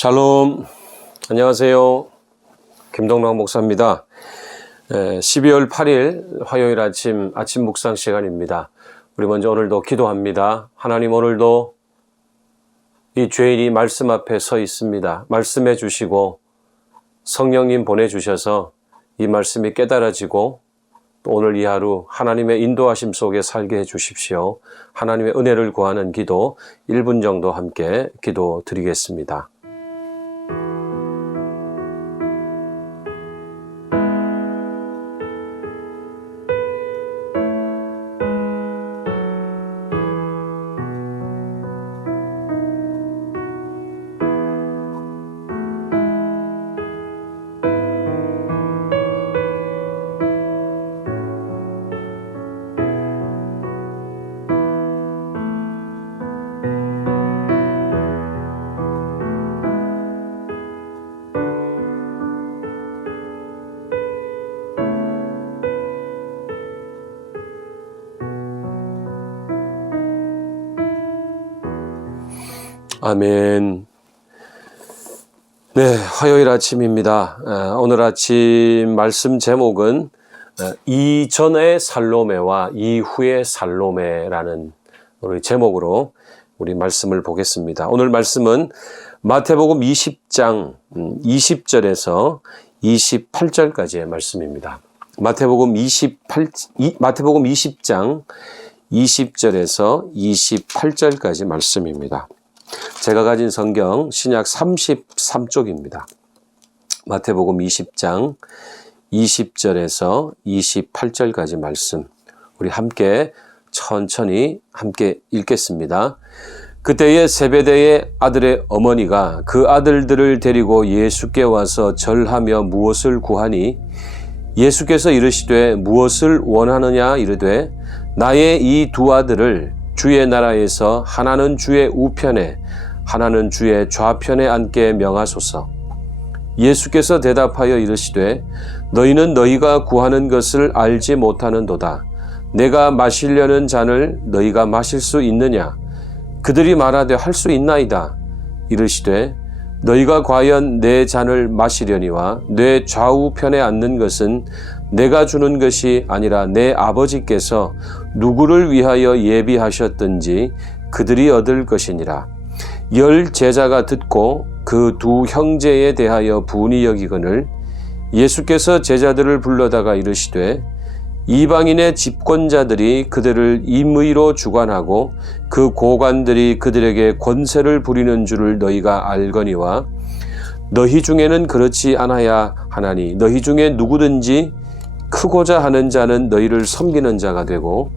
샬롬, 안녕하세요. 김동락 목사입니다. 12월 8일 화요일 아침 묵상 시간입니다. 우리 먼저 오늘도 기도합니다. 하나님, 오늘도 이 죄인이 말씀 앞에 서 있습니다. 말씀해 주시고 성령님 보내주셔서 이 말씀이 깨달아지고 또 오늘 이 하루 하나님의 인도하심 속에 살게 해 주십시오. 하나님의 은혜를 구하는 기도 1분 정도 함께 기도 드리겠습니다. 아멘. 네, 화요일 아침입니다. 오늘 아침 말씀 제목은 이전의 살로메와 이후의 살로메라는 우리 제목으로 우리 말씀을 보겠습니다. 오늘 말씀은 마태복음 20장 20절에서 28절까지의 말씀입니다. 마태복음 20장 20절에서 28절까지 말씀입니다. 제가 가진 성경 신약 33쪽입니다. 마태복음 20장 20절에서 28절까지 말씀 우리 함께 천천히 함께 읽겠습니다. 그때에 세베대의 아들의 어머니가 그 아들들을 데리고 예수께 와서 절하며 무엇을 구하니 예수께서 이르시되 무엇을 원하느냐 이르되 나의 이 두 아들을 주의 나라에서 하나는 주의 우편에 하나는 주의 좌편에 앉게 명하소서. 예수께서 대답하여 이르시되 너희는 너희가 구하는 것을 알지 못하는도다. 내가 마시려는 잔을 너희가 마실 수 있느냐? 그들이 말하되 할 수 있나이다. 이르시되 너희가 과연 내 잔을 마시려니와 내 좌우편에 앉는 것은 내가 주는 것이 아니라 내 아버지께서 누구를 위하여 예비하셨든지 그들이 얻을 것이니라. 10 제자가 듣고 그 두 형제에 대하여 분이 여기거늘 예수께서 제자들을 불러다가 이르시되 이방인의 집권자들이 그들을 임의로 주관하고 그 고관들이 그들에게 권세를 부리는 줄을 너희가 알거니와 너희 중에는 그렇지 않아야 하나니 너희 중에 누구든지 크고자 하는 자는 너희를 섬기는 자가 되고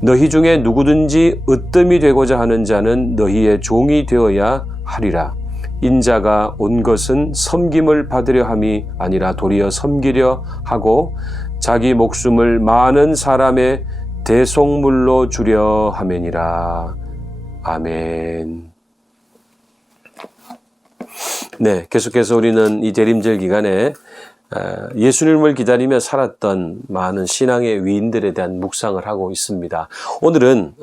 너희 중에 누구든지 으뜸이 되고자 하는 자는 너희의 종이 되어야 하리라. 인자가 온 것은 섬김을 받으려 함이 아니라 도리어 섬기려 하고 자기 목숨을 많은 사람의 대속물로 주려 함이니라. 아멘. 네, 계속해서 우리는 이 대림절 기간에 예수님을 기다리며 살았던 많은 신앙의 위인들에 대한 묵상을 하고 있습니다. 오늘은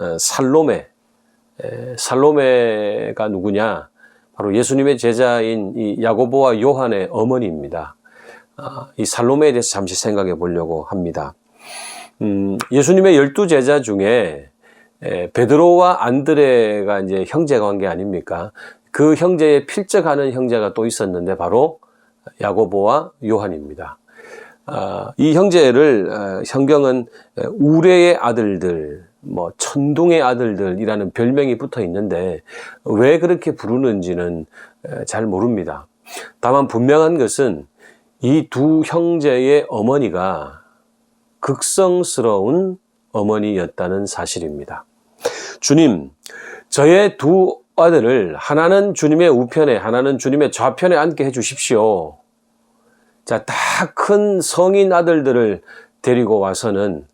살로메가 누구냐? 바로 예수님의 제자인 이 야고보와 요한의 어머니입니다. 이 살로메에 대해서 잠시 생각해 보려고 합니다. 예수님의 12제자 중에 베드로와 안드레가 이제 형제 관계 아닙니까? 그 형제에 필적하는 형제가 또 있었는데 바로 야고보와 요한입니다. 이 형제를 성경은 우레의 아들들, 천둥의 아들들이라는 별명이 붙어 있는데 왜 그렇게 부르는지는 잘 모릅니다. 다만 분명한 것은 이 두 형제의 어머니가 극성스러운 어머니였다는 사실입니다. 주님, 저의 두 아들을 하나는 주님의 우편에 하나는 주님의 좌편에 앉게 해 주십시오. 자, 다 큰 성인 아들들을 데리고 와서는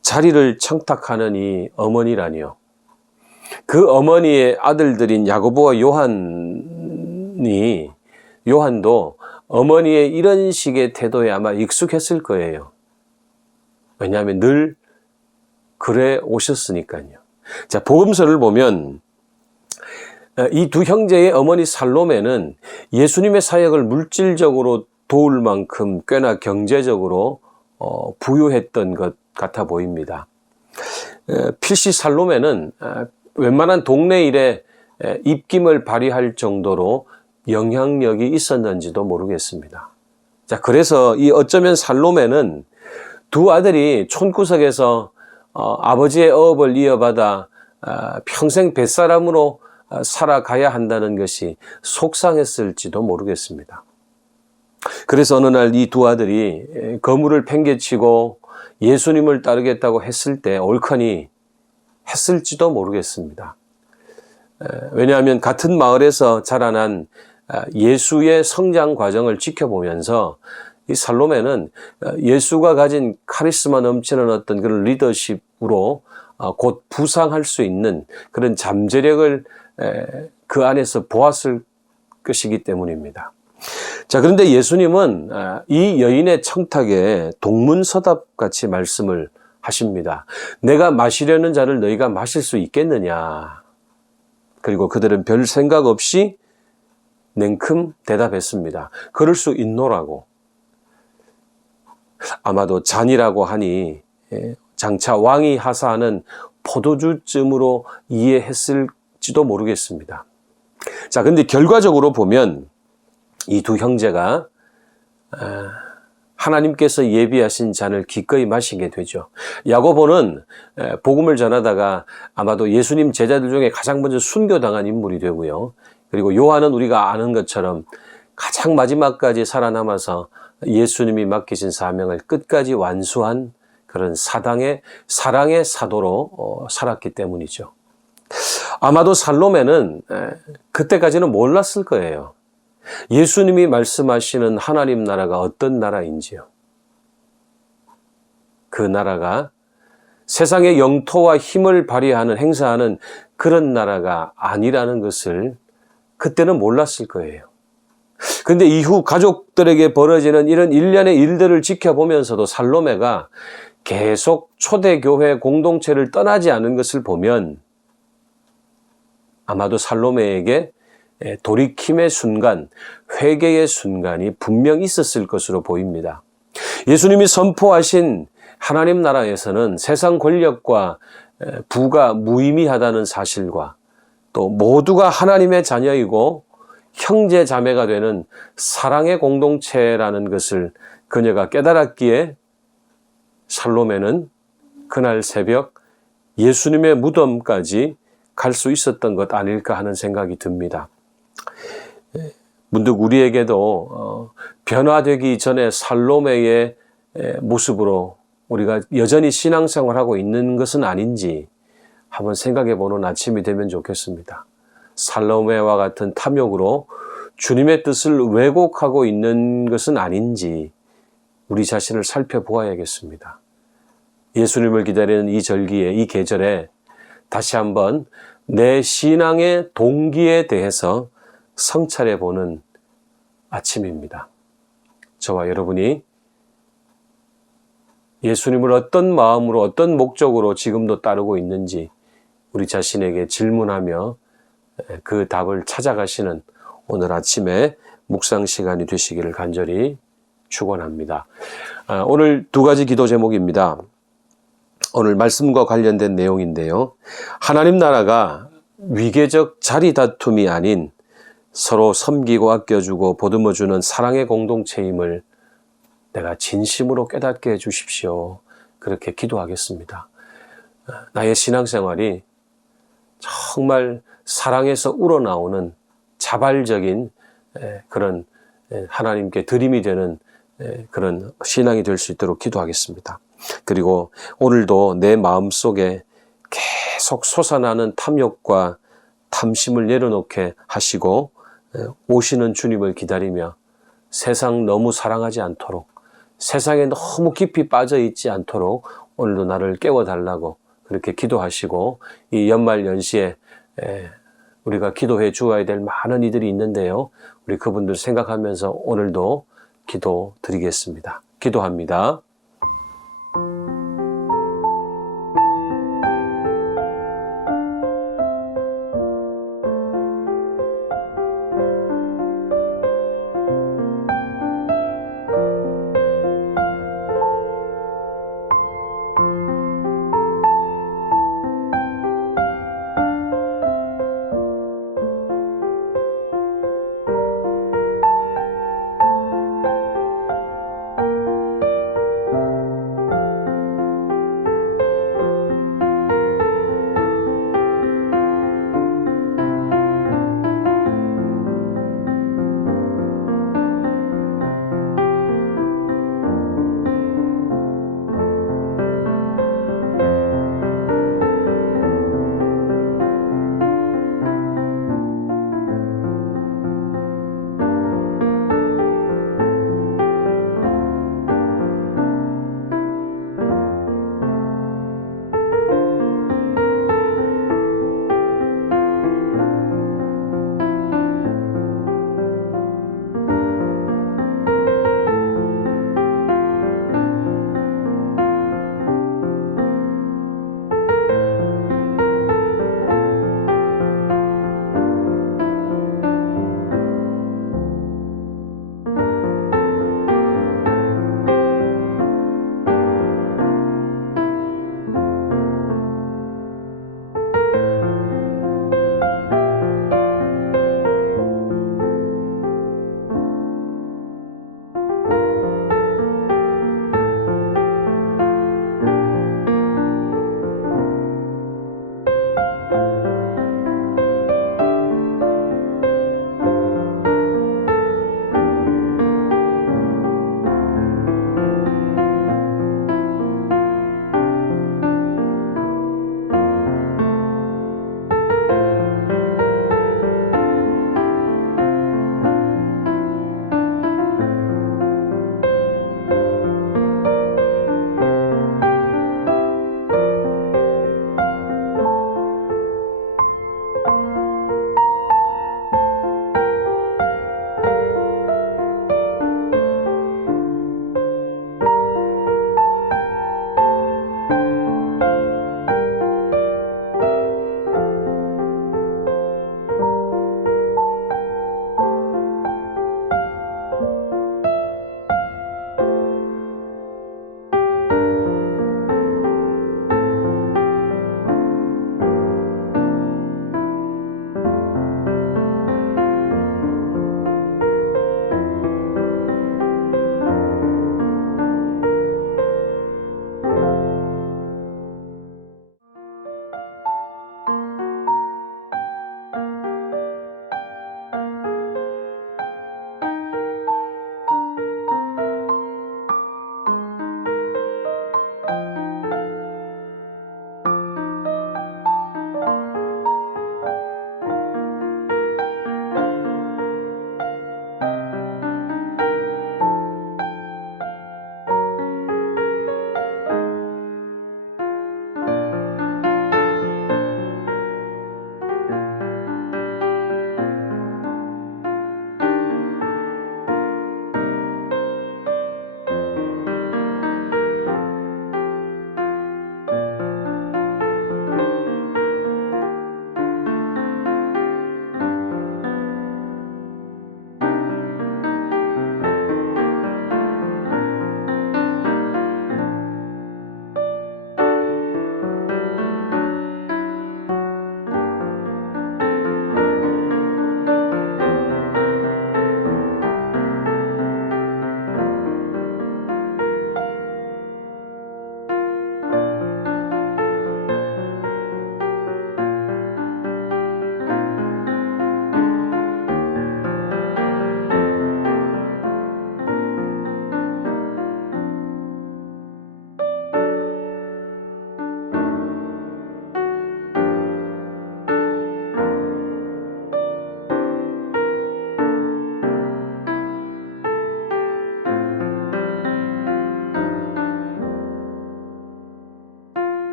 자리를 청탁하는 이 어머니라니요. 그 어머니의 아들들인 야고보와 요한도 어머니의 이런 식의 태도에 아마 익숙했을 거예요. 왜냐하면 늘 그래 오셨으니까요. 자, 복음서를 보면 이 두 형제의 어머니 살로메는 예수님의 사역을 물질적으로 도울 만큼 꽤나 경제적으로 부유했던 것 같아 보입니다. 필시 살로메는 웬만한 동네 일에 입김을 발휘할 정도로 영향력이 있었는지도 모르겠습니다. 자, 그래서 이 어쩌면 살로메는 두 아들이 촌구석에서 아버지의 어업을 이어받아 평생 뱃사람으로 살아가야 한다는 것이 속상했을지도 모르겠습니다. 그래서 어느 날 이 두 아들이 거물을 팽개치고 예수님을 따르겠다고 했을 때 옳거니 했을지도 모르겠습니다. 왜냐하면 같은 마을에서 자라난 예수의 성장 과정을 지켜보면서 이 살로메는 예수가 가진 카리스마 넘치는 어떤 그런 리더십으로 곧 부상할 수 있는 그런 잠재력을 그 안에서 보았을 것이기 때문입니다. 자, 그런데 예수님은 이 여인의 청탁에 동문서답같이 말씀을 하십니다. 내가 마시려는 잔을 너희가 마실 수 있겠느냐? 그리고 그들은 별 생각 없이 냉큼 대답했습니다. 그럴 수 있노라고. 아마도 잔이라고 하니 장차 왕이 하사하는 포도주쯤으로 이해했을지도 모르겠습니다. 자, 근데 결과적으로 보면 이 두 형제가 하나님께서 예비하신 잔을 기꺼이 마시게 되죠. 야고보는 복음을 전하다가 아마도 예수님 제자들 중에 가장 먼저 순교당한 인물이 되고요. 그리고 요한은 우리가 아는 것처럼 가장 마지막까지 살아남아서 예수님이 맡기신 사명을 끝까지 완수한 그런 사랑의 사도로 살았기 때문이죠. 아마도 살로메는 그때까지는 몰랐을 거예요. 예수님이 말씀하시는 하나님 나라가 어떤 나라인지요. 그 나라가 세상의 영토와 힘을 발휘하는 행사하는 그런 나라가 아니라는 것을 그때는 몰랐을 거예요. 근데 이후 가족들에게 벌어지는 이런 일련의 일들을 지켜보면서도 살로메가 계속 초대교회 공동체를 떠나지 않은 것을 보면 아마도 살로메에게 돌이킴의 순간, 회개의 순간이 분명 있었을 것으로 보입니다. 예수님이 선포하신 하나님 나라에서는 세상 권력과 부가 무의미하다는 사실과 또 모두가 하나님의 자녀이고 형제 자매가 되는 사랑의 공동체라는 것을 그녀가 깨달았기에 살로메는 그날 새벽 예수님의 무덤까지 갈 수 있었던 것 아닐까 하는 생각이 듭니다. 문득 우리에게도 변화되기 전에 살로메의 모습으로 우리가 여전히 신앙생활하고 있는 것은 아닌지 한번 생각해 보는 아침이 되면 좋겠습니다. 살로메와 같은 탐욕으로 주님의 뜻을 왜곡하고 있는 것은 아닌지 우리 자신을 살펴보아야겠습니다. 예수님을 기다리는 이 절기에, 이 계절에 다시 한번 내 신앙의 동기에 대해서 성찰해 보는 아침입니다. 저와 여러분이 예수님을 어떤 마음으로, 어떤 목적으로 지금도 따르고 있는지 우리 자신에게 질문하며 그 답을 찾아가시는 오늘 아침에 묵상 시간이 되시기를 간절히 축원합니다. 오늘 두 가지 기도 제목입니다. 오늘 말씀과 관련된 내용인데요. 하나님 나라가 위계적 자리 다툼이 아닌 서로 섬기고 아껴주고 보듬어주는 사랑의 공동체임을 내가 진심으로 깨닫게 해주십시오. 그렇게 기도하겠습니다. 나의 신앙생활이 정말 사랑에서 우러나오는 자발적인 그런 하나님께 드림이 되는 그런 신앙이 될 수 있도록 기도하겠습니다. 그리고 오늘도 내 마음속에 계속 솟아나는 탐욕과 탐심을 내려놓게 하시고 오시는 주님을 기다리며 세상 너무 사랑하지 않도록, 세상에 너무 깊이 빠져 있지 않도록 오늘도 나를 깨워달라고 그렇게 기도하시고, 이 연말 연시에 우리가 기도해 주어야 될 많은 이들이 있는데요. 우리 그분들 생각하면서 오늘도 기도 드리겠습니다. 기도합니다.